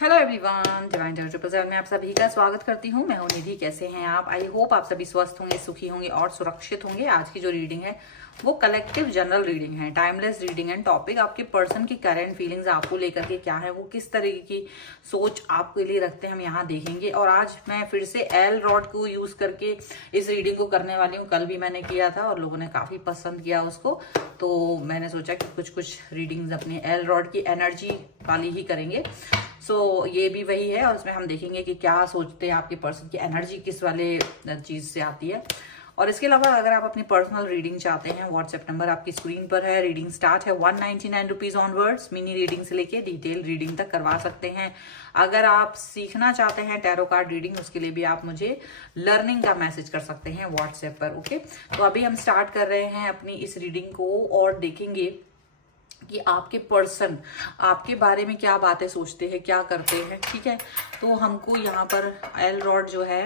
Hello everyone, divine target represent में आप सभी का स्वागत करती हूँ। मैं हूँ निधि। कैसे हैं आप? आई होप आप सभी स्वस्थ होंगे, सुखी होंगे और सुरक्षित होंगे। आज की जो रीडिंग है वो कलेक्टिव जनरल रीडिंग है, टाइमलेस रीडिंग एंड टॉपिक आपके पर्सन की करंट फीलिंग्स आपको लेकर के क्या है, वो किस तरीके की सोच आपके लिए रखते हैं, हम यहाँ देखेंगे। और आज मैं फिर से एल रॉड को यूज करके इस रीडिंग को करने वाली हूँ। कल भी मैंने किया था और लोगों ने काफी पसंद किया उसको, तो मैंने सोचा कि कुछ रीडिंग्स अपनी एल रॉड की एनर्जी वाली ही करेंगे। सो ये भी वही है और इसमें हम देखेंगे कि क्या सोचते हैं आपके पर्सन की एनर्जी किस वाले चीज से आती है। और इसके अलावा अगर आप अपनी पर्सनल रीडिंग चाहते हैं, व्हाट्सएप नंबर आपकी स्क्रीन पर है। रीडिंग स्टार्ट है 199 रुपीज ऑनवर्ड्स। मिनी रीडिंग से लेके डिटेल रीडिंग तक करवा सकते हैं। अगर आप सीखना चाहते हैं टैरो कार्ड रीडिंग, उसके लिए भी आप मुझे लर्निंग का मैसेज कर सकते हैं व्हाट्सएप पर। ओके, तो अभी हम स्टार्ट कर रहे हैं अपनी इस रीडिंग को और देखेंगे कि आपके पर्सन आपके बारे में क्या बातें सोचते हैं, क्या करते हैं। ठीक है, तो हमको यहाँ पर एल रॉड जो है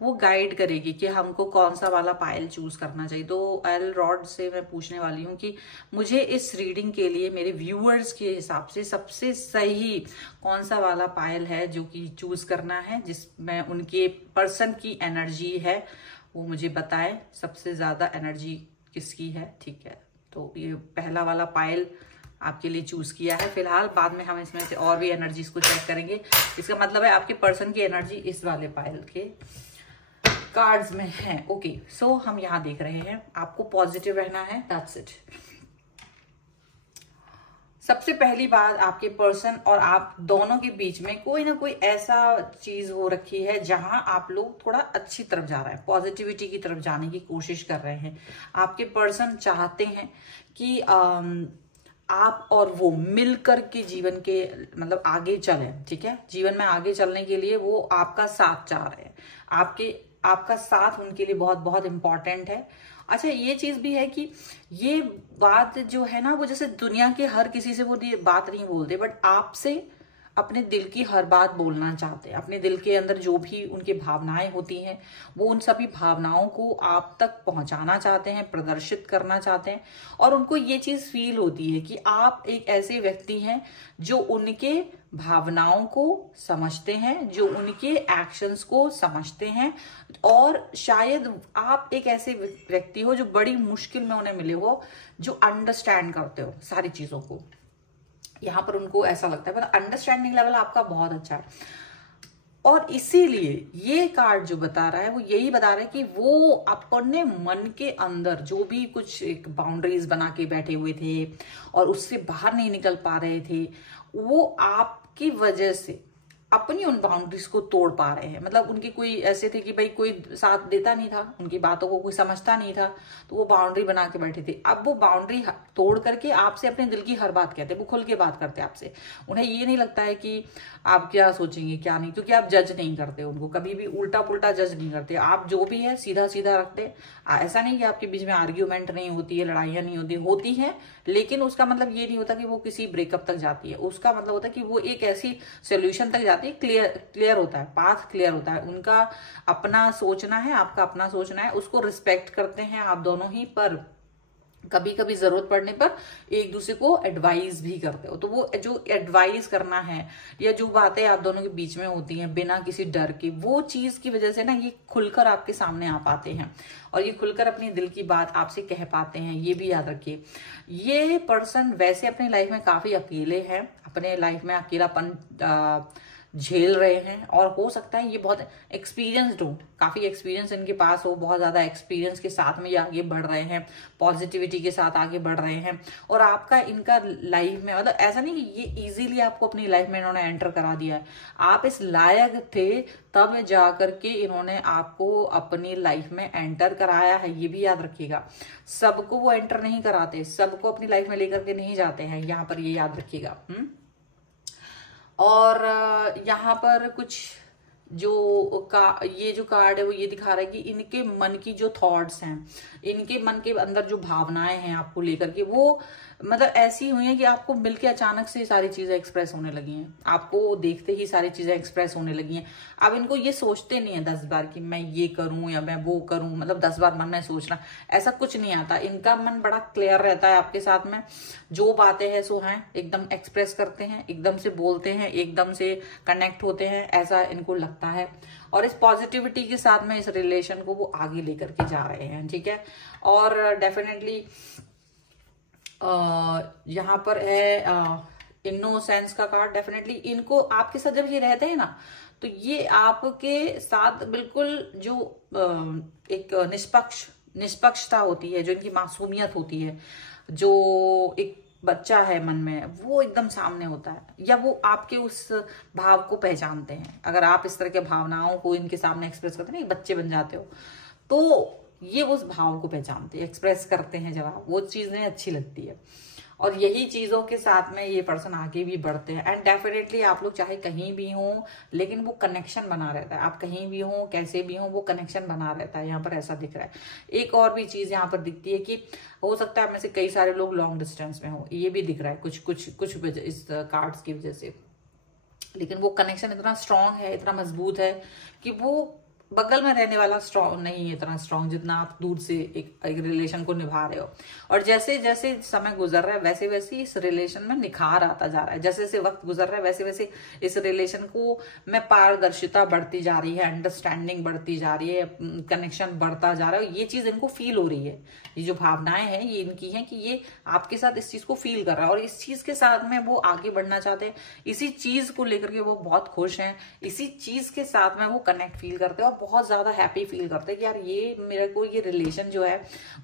वो गाइड करेगी कि हमको कौन सा वाला पायल चूज करना चाहिए। तो एल रॉड से मैं पूछने वाली हूँ कि मुझे इस रीडिंग के लिए मेरे व्यूअर्स के हिसाब से सबसे सही कौन सा वाला पायल है जो कि चूज करना है, जिसमें उनके पर्सन की एनर्जी है वो मुझे बताए। सबसे ज्यादा एनर्जी किसकी है? ठीक है, तो ये पहला वाला पायल आपके लिए चूज किया है फिलहाल। बाद में हम इसमें से और भी एनर्जीज को चेक करेंगे। इसका मतलब है आपके पर्सन की एनर्जी इस वाले पायल के कार्ड्स में है। ओके, सो हम यहां देख रहे हैं आपको पॉजिटिव रहना है, दैट्स इट। सबसे पहली बात, आपके पर्सन और आप दोनों के बीच में कोई ना कोई ऐसा चीज हो रखी है जहां आप लोग थोड़ा अच्छी तरफ जा रहे हैं, पॉजिटिविटी की तरफ जाने की कोशिश कर रहे हैं। आपके पर्सन चाहते हैं कि आप और वो मिलकर के जीवन के मतलब आगे चले। ठीक है, जीवन में आगे चलने के लिए वो आपका साथ चाह रहे हैं। आपका साथ उनके लिए बहुत बहुत इंपॉर्टेंट है। अच्छा, ये चीज भी है कि ये बात जो है ना, वो जैसे दुनिया के हर किसी से वो बात नहीं बोलते, बट आपसे अपने दिल की हर बात बोलना चाहते हैं। अपने दिल के अंदर जो भी उनकी भावनाएं होती हैं वो उन सभी भावनाओं को आप तक पहुंचाना चाहते हैं, प्रदर्शित करना चाहते हैं। और उनको ये चीज फील होती है कि आप एक ऐसे व्यक्ति हैं जो उनके भावनाओं को समझते हैं, जो उनके एक्शंस को समझते हैं। और शायद आप एक ऐसे व्यक्ति हो जो बड़ी मुश्किल में उन्हें मिले हो, जो अंडरस्टैंड करते हो सारी चीजों को। यहाँ पर उनको ऐसा लगता है, मतलब अंडरस्टैंडिंग लेवल आपका बहुत अच्छा है। और इसीलिए ये कार्ड जो बता रहा है वो यही बता रहा है कि वो अपने मन के अंदर जो भी कुछ एक बाउंड्रीज बना के बैठे हुए थे और उससे बाहर नहीं निकल पा रहे थे, वो आपकी वजह से अपनी उन बाउंड्रीज को तोड़ पा रहे हैं। मतलब उनके कोई ऐसे थे कि भाई कोई साथ देता नहीं था, उनकी बातों को कोई समझता नहीं था, तो वो बाउंड्री बना के बैठे थे। अब वो बाउंड्री तोड़ करके आपसे अपने दिल की हर बात कहते हैं, वो खुल के बात करते हैं आपसे। उन्हें ये नहीं लगता है कि आप क्या सोचेंगे क्या नहीं, क्योंकि आप जज नहीं करते उनको, कभी भी उल्टा पुल्टा जज नहीं करते। आप जो भी है सीधा सीधा रखते। ऐसा नहीं कि आपके बीच में आर्ग्यूमेंट नहीं होती है, लड़ाइयां नहीं होती है, लेकिन उसका मतलब ये नहीं होता कि वो किसी ब्रेकअप तक जाती है। उसका मतलब होता है कि वो एक ऐसी सोल्यूशन तक जाती है, क्लियर होता है, पाथ क्लियर होता है। उनका अपना सोचना है, आपका अपना सोचना है, उसको रिस्पेक्ट करते हैं आप दोनों ही। पर कभी कभी जरूरत पड़ने पर एक दूसरे को एडवाइस भी करते हो। तो वो जो एडवाइस करना है या जो बातें आप दोनों के बीच में होती हैं बिना किसी डर के, वो चीज की वजह से ना ये खुलकर आपके सामने आ पाते हैं और ये खुलकर अपनी दिल की बात आपसे कह पाते हैं। ये भी याद रखिए, ये पर्सन वैसे अपनी लाइफ में काफी अकेले हैं, अपने लाइफ में अकेलापन झेल रहे हैं। और हो सकता है ये बहुत एक्सपीरियंस्ड हो, काफी एक्सपीरियंस इनके पास हो, बहुत ज्यादा एक्सपीरियंस के साथ में ये आगे बढ़ रहे हैं, पॉजिटिविटी के साथ आगे बढ़ रहे हैं। और आपका इनका लाइफ में मतलब ऐसा नहीं कि ये इजीली आपको अपनी लाइफ में इन्होंने एंटर करा दिया है। आप इस लायक थे तब जाकर के इन्होंने आपको अपनी लाइफ में एंटर कराया है, ये भी याद रखिएगा। सबको वो एंटर नहीं कराते, सबको अपनी लाइफ में लेकर के नहीं जाते हैं, यहाँ पर ये याद रखिएगा। और यहाँ पर कुछ ये जो कार्ड है वो ये दिखा रहा है कि इनके मन की जो थॉट्स हैं, इनके मन के अंदर जो भावनाएं हैं आपको लेकर के, वो मतलब ऐसी हुई है कि आपको मिलके अचानक से सारी चीजें एक्सप्रेस होने लगी हैं, आपको देखते ही सारी चीजें एक्सप्रेस होने लगी हैं। अब इनको ये सोचते नहीं है 10 बार कि मैं ये करूं या मैं वो करूं, मतलब 10 बार मन में सोचना, ऐसा कुछ नहीं आता। इनका मन बड़ा क्लियर रहता है आपके साथ में, जो बातें हैं सो हैं, एकदम एक्सप्रेस करते हैं, एकदम से बोलते हैं, एकदम से कनेक्ट होते हैं, ऐसा इनको लगता है। और इस पॉजिटिविटी के साथ में इस रिलेशन को वो आगे लेकर के जा रहे हैं, ठीक है। और डेफिनेटली यहाँ पर है इनोसेंस का कार्ड। डेफिनेटली इनको आपके साथ जब ये रहते हैं ना, तो ये आपके साथ बिल्कुल जो एक निष्पक्षता होती है, जो इनकी मासूमियत होती है, जो एक बच्चा है मन में, वो एकदम सामने होता है, या वो आपके उस भाव को पहचानते हैं। अगर आप इस तरह के भावनाओं को इनके सामने एक्सप्रेस करते हैं ना, बच्चे बन जाते हो, तो ये उस भाव को पहचानते हैं, एक्सप्रेस करते हैं जब आप, वो चीजें अच्छी लगती है। और यही चीजों के साथ में ये पर्सन आगे भी बढ़ते हैं। एंड डेफिनेटली आप लोग चाहे कहीं भी हो, लेकिन वो कनेक्शन बना रहता है। आप कहीं भी हो, कैसे भी हो, वो कनेक्शन बना रहता है। यहाँ पर ऐसा दिख रहा है। एक और भी चीज यहाँ पर दिखती है कि हो सकता है में से कई सारे लोग लॉन्ग डिस्टेंस में हो, ये भी दिख रहा है कुछ इस कार्ड्स की वजह से। लेकिन वो कनेक्शन इतना स्ट्रांग है, इतना मजबूत है कि वो बगल में रहने वाला स्ट्रॉन्ग नहीं है, इतना स्ट्रॉन्ग जितना आप दूर से एक रिलेशन को निभा रहे हो। और जैसे जैसे समय गुजर रहा है, वैसे वैसे इस रिलेशन में निखार आता जा रहा है। जैसे जैसे वक्त गुजर रहा है, वैसे वैसे इस रिलेशन को में पारदर्शिता बढ़ती जा रही है, अंडरस्टैंडिंग बढ़ती जा रही है, कनेक्शन बढ़ता जा रहा है। ये चीज इनको फील हो रही है, ये जो भावनाएं हैं ये इनकी हैं कि ये आपके साथ इस चीज को फील कर रहा है, और इस चीज के साथ में वो आगे बढ़ना चाहते हैं। इसी चीज को लेकर के वो बहुत खुश हैं, इसी चीज के साथ में वो कनेक्ट फील करते हैं, और बहुत ज्यादा हैप्पी फील करते हैं कि यार ये मेरे को ये रिलेशन जो है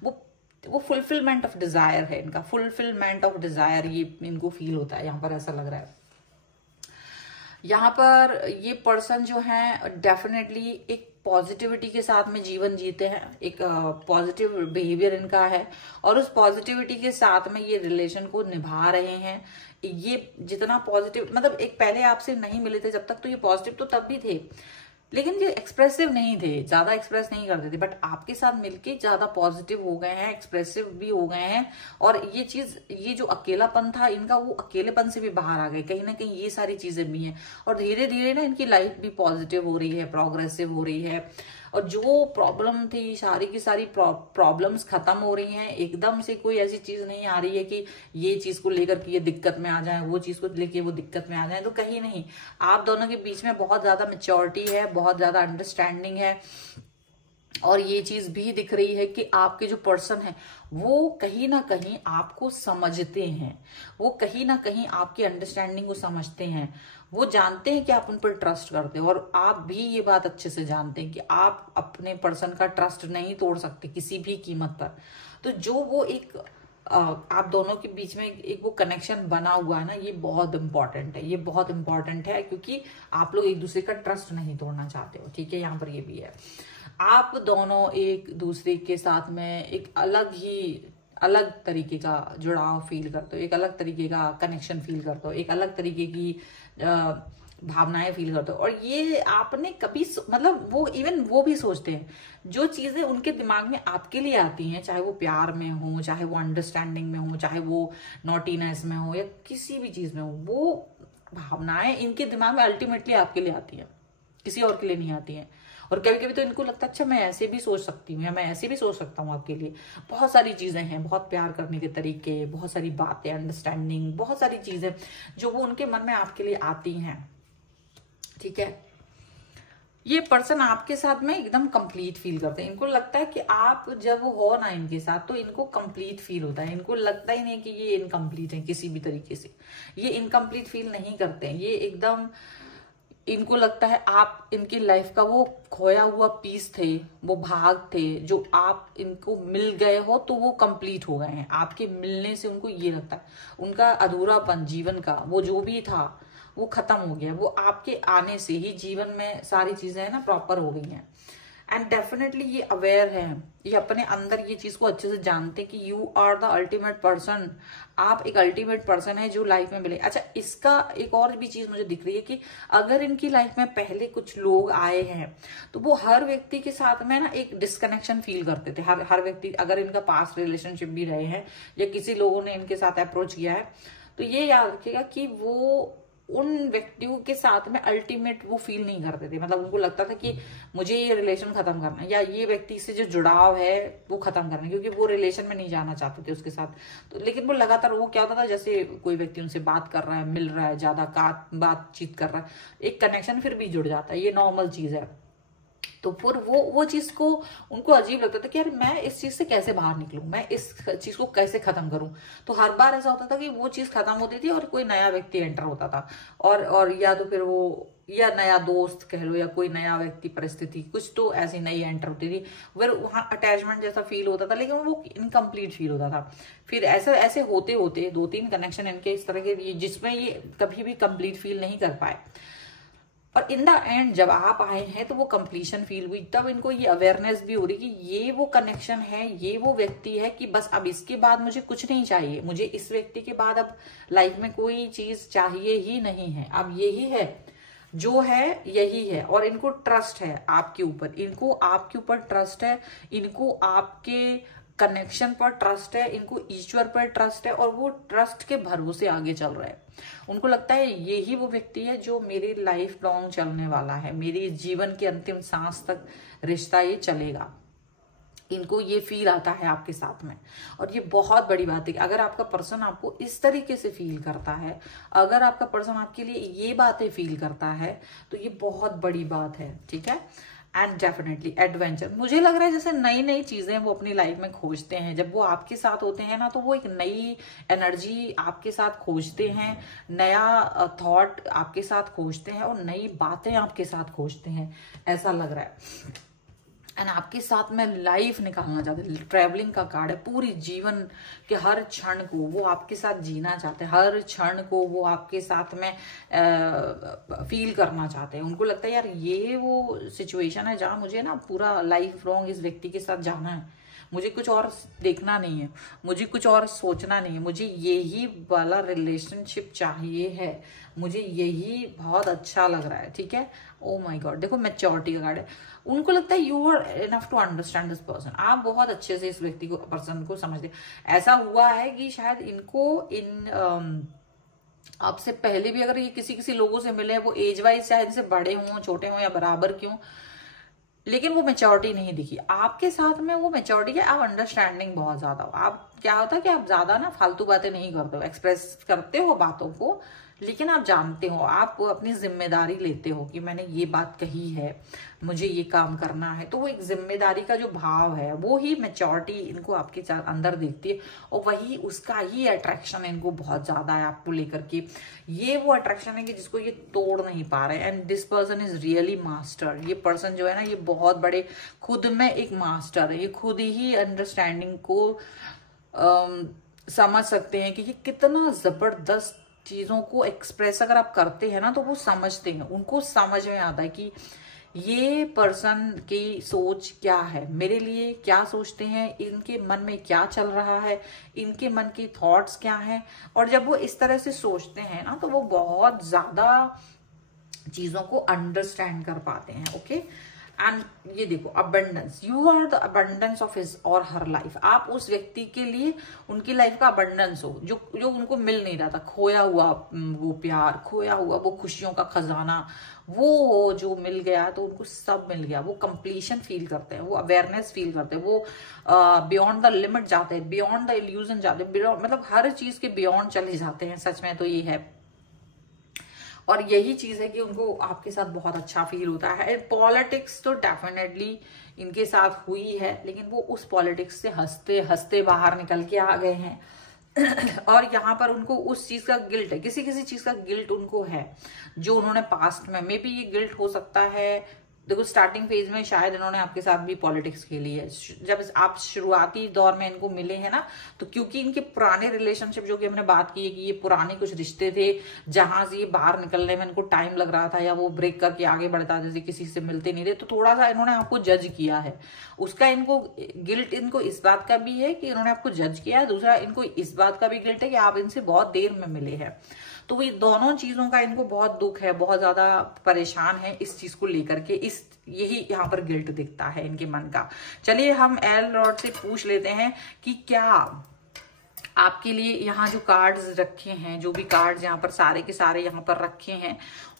वो फुलफिलमेंट ऑफ डिजायर है। इनका फुलफिलमेंट ऑफ डिजायर ये इनको फील होता है। यहाँ पर ऐसा लग रहा है। यहाँ पर ये पर्सन जो है डेफिनेटली एक पॉजिटिविटी के साथ में जीवन जीते हैं, एक पॉजिटिव बिहेवियर इनका है, और उस पॉजिटिविटी के साथ में ये रिलेशन को निभा रहे हैं। ये जितना पॉजिटिव, मतलब एक पहले आपसे नहीं मिले थे जब तक, तो ये पॉजिटिव तो तब भी थे, लेकिन ये एक्सप्रेसिव नहीं थे, ज्यादा एक्सप्रेस नहीं करते थे। बट आपके साथ मिलके ज्यादा पॉजिटिव हो गए हैं, एक्सप्रेसिव भी हो गए हैं। और ये चीज, ये जो अकेलापन था इनका, वो अकेलेपन से भी बाहर आ गए कहीं ना कहीं। ये सारी चीजें भी हैं, और धीरे धीरे ना इनकी लाइफ भी पॉजिटिव हो रही है, प्रोग्रेसिव हो रही है। और जो प्रॉब्लम थी, सारी की सारी प्रॉब्लम्स खत्म हो रही हैं। एकदम से कोई ऐसी चीज नहीं आ रही है कि ये चीज को लेकर के ये दिक्कत में आ जाए, वो चीज को लेकर वो दिक्कत में आ जाए, तो कहीं नहीं। आप दोनों के बीच में बहुत ज्यादा मैच्योरिटी है, बहुत ज्यादा अंडरस्टैंडिंग है। और ये चीज भी दिख रही है कि आपके जो पर्सन है वो कहीं ना कहीं आपको समझते हैं, वो कहीं ना कहीं आपकी अंडरस्टैंडिंग को समझते हैं। वो जानते हैं कि आप उन पर ट्रस्ट करते हो, और आप भी ये बात अच्छे से जानते हैं कि आप अपने पर्सन का ट्रस्ट नहीं तोड़ सकते किसी भी कीमत पर। तो जो वो एक आप दोनों के बीच में एक वो कनेक्शन बना हुआ है ना, ये बहुत इंपॉर्टेंट है। ये बहुत इंपॉर्टेंट है क्योंकि आप लोग एक दूसरे का ट्रस्ट नहीं तोड़ना चाहते हो, ठीक है। यहाँ पर ये भी है, आप दोनों एक दूसरे के साथ में एक अलग तरीके का जुड़ाव फील करते हो, एक अलग तरीके का कनेक्शन फील करते हो, एक अलग तरीके की भावनाएं फील करते हो। और ये आपने कभी, मतलब वो इवन वो भी सोचते हैं, जो चीजें उनके दिमाग में आपके लिए आती हैं, चाहे वो प्यार में हो, चाहे वो अंडरस्टैंडिंग में हो, चाहे वो नॉटीनेस में हो, या किसी भी चीज में हो, वो भावनाएं इनके दिमाग में अल्टीमेटली आपके लिए आती हैं, किसी और के लिए नहीं आती हैं। और कभी कभी तो इनको लगता है अच्छा मैं ऐसे भी सोच सकती हूँ, या मैं ऐसे भी सोच सकता हूँ आपके लिए। बहुत सारी चीजें हैं, बहुत प्यार करने के तरीके, बहुत सारी बातें, अंडरस्टैंडिंग, बहुत सारी चीजें जो वो उनके मन में आपके लिए आती हैं, ठीक है। ये पर्सन आपके साथ में एकदम कंप्लीट फील करते हैं। इनको लगता है कि आप जब हो ना इनके साथ, तो इनको कंप्लीट फील होता है। इनको लगता ही नहीं कि ये इनकम्प्लीट है किसी भी तरीके से। ये इनकम्प्लीट फील नहीं करते हैं। ये एकदम, इनको लगता है आप इनकी लाइफ का वो खोया हुआ पीस थे, वो भाग थे, जो आप इनको मिल गए हो तो वो कंप्लीट हो गए हैं। आपके मिलने से उनको ये लगता है उनका अधूरापन जीवन का, वो जो भी था वो खत्म हो गया। वो आपके आने से ही जीवन में सारी चीजें है ना प्रॉपर हो गई हैं। एंड डेफिनेटली ये अवेयर है, ये अपने अंदर ये चीज को अच्छे से जानते हैं कि you are the ultimate person, आप एक अल्टीमेट पर्सन है जो लाइफ में मिले। अच्छा, इसका एक और भी चीज मुझे दिख रही है कि अगर इनकी लाइफ में पहले कुछ लोग आए हैं तो वो हर व्यक्ति के साथ में ना एक डिस्कनेक्शन फील करते थे। हर व्यक्ति, अगर इनका पास्ट रिलेशनशिप भी रहे हैं या किसी लोगों ने इनके साथ अप्रोच किया है, तो ये याद रखिएगा कि वो उन व्यक्तियों के साथ में अल्टीमेट वो फील नहीं करते थे। मतलब उनको लगता था कि मुझे ये रिलेशन खत्म करना है या ये व्यक्ति से जो जुड़ाव है वो खत्म करना है, क्योंकि वो रिलेशन में नहीं जाना चाहते थे उसके साथ। तो लेकिन वो लगातार, वो क्या होता था, जैसे कोई व्यक्ति उनसे बात कर रहा है, मिल रहा है, ज्यादा बातचीत कर रहा है, एक कनेक्शन फिर भी जुड़ जाता है, ये नॉर्मल चीज है। तो फिर वो चीज को उनको अजीब लगता था कि यार मैं इस चीज से कैसे बाहर निकलूं, मैं इस चीज को कैसे खत्म करूं। तो हर बार ऐसा होता था कि वो चीज खत्म होती थी और कोई नया व्यक्ति एंटर होता था, और या तो फिर वो, या नया दोस्त कह लो, या कोई नया व्यक्ति, परिस्थिति कुछ तो ऐसी नई एंटर होती थी, फिर वहां अटैचमेंट जैसा फील होता था, लेकिन वो इनकम्प्लीट फील होता था। फिर ऐसे ऐसे होते होते 2-3 कनेक्शन इनके इस तरह के जिसमें ये कभी भी कंप्लीट फील नहीं कर पाए, और इन द एंड जब आप आए हैं तो वो कंप्लीशन फील हुई। तब इनको ये अवेयरनेस भी हो रही कि ये वो कनेक्शन है, ये वो व्यक्ति है कि बस अब इसके बाद मुझे कुछ नहीं चाहिए, मुझे इस व्यक्ति के बाद अब लाइफ में कोई चीज चाहिए ही नहीं है, अब यही है जो है, यही है। और इनको ट्रस्ट है आपके ऊपर, इनको आपके ऊपर ट्रस्ट है, इनको आपके कनेक्शन पर ट्रस्ट है, इनको ईश्वर पर ट्रस्ट है, और वो ट्रस्ट के भरोसे आगे चल रहा है। उनको लगता है यही वो व्यक्ति है जो मेरी लाइफ लॉन्ग चलने वाला है, मेरी जीवन की अंतिम सांस तक रिश्ता ये चलेगा। इनको ये फील आता है आपके साथ में, और ये बहुत बड़ी बात है कि अगर आपका पर्सन आपको इस तरीके से फील करता है, अगर आपका पर्सन आपके लिए ये बातें फील करता है, तो ये बहुत बड़ी बात है, ठीक है। एंड डेफिनेटली एडवेंचर, मुझे लग रहा है जैसे नई नई चीजें वो अपनी लाइफ में खोजते हैं। जब वो आपके साथ होते हैं ना, तो वो एक नई एनर्जी आपके साथ खोजते हैं, नया थॉट आपके साथ खोजते हैं, और नई बातें आपके साथ खोजते हैं, ऐसा लग रहा है। एंड आपके साथ में लाइफ निकालना चाहते हैं, ट्रैवलिंग का कार्ड है, पूरी जीवन के हर क्षण को वो आपके साथ जीना चाहते हैं, हर क्षण को वो आपके साथ में फील करना चाहते हैं। उनको लगता है यार ये वो सिचुएशन है जहां मुझे ना पूरा लाइफ लॉन्ग इस व्यक्ति के साथ जाना है, मुझे कुछ और देखना नहीं है, मुझे कुछ और सोचना नहीं है, मुझे यही वाला रिलेशनशिप चाहिए है, मुझे यही बहुत अच्छा लग रहा है, ठीक है। ओ माय गॉड, देखो मैच्योरिटी का कार्ड है। उनको लगता है you are enough to understand this person, आप बहुत अच्छे से इस व्यक्ति को, पर्सन को समझते। ऐसा हुआ है कि शायद इनको आपसे पहले भी अगर ये किसी लोगों से मिले, वो एज वाइज चाहे इनसे बड़े हों, छोटे हों या बराबर क्यों, लेकिन वो मैच्योरिटी नहीं दिखी आपके साथ में। वो मैच्योरिटी है, आप अंडरस्टैंडिंग बहुत ज्यादा हो। आप क्या होता है कि आप ज्यादा ना फालतू बातें नहीं करते हो, एक्सप्रेस करते हो बातों को, लेकिन आप जानते हो, आप अपनी जिम्मेदारी लेते हो कि मैंने ये बात कही है, मुझे ये काम करना है। तो वो एक जिम्मेदारी का जो भाव है, वो ही मैच्योरिटी इनको आपके अंदर दिखती है, और वही उसका ही अट्रैक्शन इनको बहुत ज्यादा है आपको लेकर के। ये वो अट्रैक्शन है कि जिसको ये तोड़ नहीं पा रहे। And this person is really master. ये पर्सन जो है ना, ये बहुत बड़े खुद में एक मास्टर है, ये खुद ही अंडरस्टैंडिंग को समझ सकते हैं कि ये कितना जबरदस्त चीजों को एक्सप्रेस अगर आप करते हैं ना, तो वो समझते हैं, उनको समझ में आता है कि ये पर्सन की सोच क्या है, मेरे लिए क्या सोचते हैं, इनके मन में क्या चल रहा है, इनके मन की थॉट्स क्या हैं। और जब वो इस तरह से सोचते हैं ना, तो वो बहुत ज्यादा चीजों को अंडरस्टैंड कर पाते हैं। ओके, एंड ये देखो abundance, you are the abundance of his और हर लाइफ। आप उस व्यक्ति के लिए उनकी लाइफ का अबंडेंस हो, जो उनको मिल नहीं रहा था, खोया हुआ वो प्यार, खोया हुआ वो खुशियों का खजाना, वो हो जो मिल गया, तो उनको सब मिल गया। वो कंप्लीशन फील करते हैं, वो अवेयरनेस फील करते हैं, वो बियॉन्ड द लिमिट जाते हैं, बियॉन्ड द इल्यूजन जाते हैं, मतलब हर चीज के बियॉन्ड चले जाते हैं। सच में तो ये है, और यही चीज है कि उनको आपके साथ बहुत अच्छा फील होता है। पॉलिटिक्स तो डेफिनेटली इनके साथ हुई है, लेकिन वो उस पॉलिटिक्स से हंसते हंसते बाहर निकल के आ गए हैं। और यहाँ पर उनको उस चीज का गिल्ट है, किसी किसी चीज का गिल्ट उनको है जो उन्होंने पास्ट में, मे बी ये गिल्ट हो सकता है देखो स्टार्टिंग फेज में शायद इन्होंने आपके साथ भी पॉलिटिक्स खेली है। जब आप शुरुआती दौर में इनको मिले हैं ना, तो क्योंकि इनके पुराने रिलेशनशिप, जो कि हमने बात की है कि ये पुराने कुछ रिश्ते थे जहां से ये बाहर निकलने में इनको टाइम लग रहा था, या वो ब्रेक करके आगे बढ़ता, जैसे किसी से मिलते नहीं थे, तो थोड़ा सा इन्होंने आपको जज किया है। उसका इनको गिल्ट इनको इस बात का भी है कि इन्होंने आपको जज किया है, दूसरा इनको इस बात का भी गिल्ट है कि आप इनसे बहुत देर में मिले हैं। तो ये दोनों चीजों का इनको बहुत दुख है, बहुत ज्यादा परेशान है इस चीज को लेकर के, यही यहाँ पर गिल्ट दिखता है इनके मन का। चलिए हम एल रॉड से पूछ लेते हैं कि क्या आपके लिए यहाँ जो कार्ड्स रखे हैं, जो भी कार्ड्स यहाँ पर सारे के सारे यहाँ पर रखे हैं,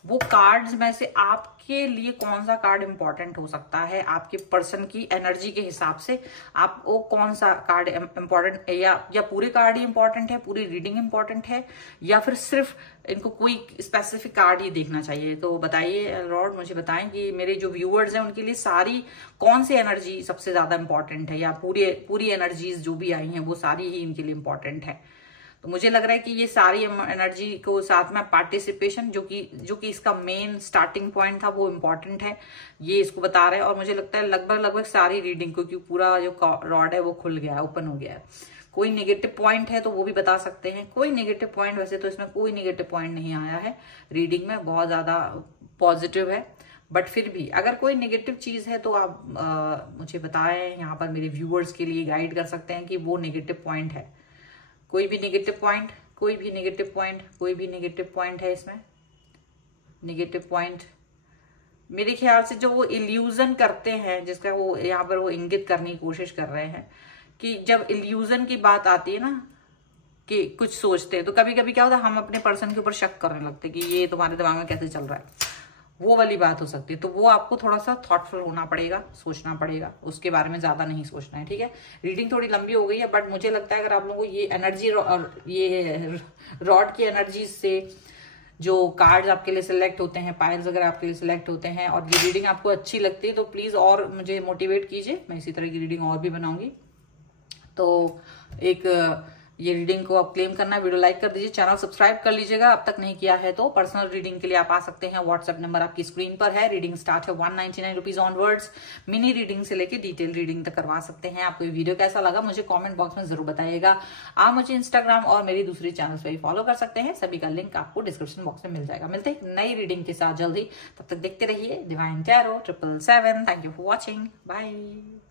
वो कार्ड्स में से आपके लिए कौन सा कार्ड इंपॉर्टेंट हो सकता है आपके पर्सन की एनर्जी के हिसाब से। आप वो कौन सा कार्ड इंपॉर्टेंट, या पूरे कार्ड ही इंपॉर्टेंट है, पूरी रीडिंग इंपॉर्टेंट है, या फिर सिर्फ इनको कोई स्पेसिफिक कार्ड ही देखना चाहिए। तो बताइए लॉर्ड, मुझे बताएं कि मेरे जो व्यूअर्स हैं उनके लिए सारी कौन सी एनर्जी सबसे ज्यादा इंपॉर्टेंट है, या पूरी एनर्जीज जो भी आई हैं वो सारी ही इनके लिए इंपॉर्टेंट है। तो मुझे लग रहा है कि ये सारी एनर्जी को साथ में पार्टिसिपेशन, जो कि इसका मेन स्टार्टिंग पॉइंट था, वो इम्पोर्टेंट है, ये इसको बता रहे हैं। और मुझे लगता है लगभग सारी रीडिंग को, क्योंकि पूरा जो रॉड है वो खुल गया है, ओपन हो गया है। कोई नेगेटिव पॉइंट है तो वो भी बता सकते हैं। कोई नेगेटिव पॉइंट, वैसे तो इसमें कोई नेगेटिव पॉइंट नहीं आया है, रीडिंग में बहुत ज्यादा पॉजिटिव है, बट फिर भी अगर कोई नेगेटिव चीज है तो आप मुझे बताएं, यहाँ पर मेरे व्यूअर्स के लिए गाइड कर सकते हैं कि वो नेगेटिव पॉइंट है। कोई भी नेगेटिव पॉइंट, कोई भी नेगेटिव पॉइंट, कोई भी नेगेटिव पॉइंट है इसमें। नेगेटिव पॉइंट मेरे ख्याल से जो वो इल्यूजन करते हैं, जिसका वो यहाँ पर वो इंगित करने की कोशिश कर रहे हैं कि जब इल्यूजन की बात आती है ना, कि कुछ सोचते हैं, तो कभी कभी क्या होता है, हम अपने पर्सन के ऊपर शक करने लगते हैं कि ये तुम्हारे दिमाग में कैसे चल रहा है, वो वाली बात हो सकती है। तो वो आपको थोड़ा सा थॉटफुल होना पड़ेगा, सोचना पड़ेगा, उसके बारे में ज्यादा नहीं सोचना है, ठीक है। रीडिंग थोड़ी लंबी हो गई है, बट मुझे लगता है अगर आप लोगों को ये एनर्जी, ये रॉड की एनर्जी से जो कार्ड्स आपके लिए सिलेक्ट होते हैं, पायल्स अगर आपके लिए सिलेक्ट होते हैं, और ये रीडिंग आपको अच्छी लगती है, तो प्लीज और मुझे मोटिवेट कीजिए, मैं इसी तरह की रीडिंग और भी बनाऊंगी। तो ये रीडिंग को आप क्लेम करना, वीडियो लाइक कर दीजिए, चैनल सब्सक्राइब कर लीजिएगा अब तक नहीं किया है तो। पर्सनल रीडिंग के लिए आप आ सकते हैं, व्हाट्सएप नंबर आपकी स्क्रीन पर है। रीडिंग स्टार्ट है 199 रुपीज ऑनवर्ड्स। मिनी रीडिंग से लेके डिटेल रीडिंग तक करवा सकते हैं। आपको ये वीडियो कैसा लगा मुझे कॉमेंट बॉक्स में जरूर बताइएगा। आप मुझे इंस्टाग्राम और मेरी दूसरी चैनल्स पर भी फॉलो कर सकते हैं, सभी का लिंक आपको डिस्क्रिप्शन बॉक्स में मिल जाएगा। मिलते हैं नई रीडिंग के साथ जल्दी, तब तक देखते रहिए divine tarot 777। Thank you for watching, bye.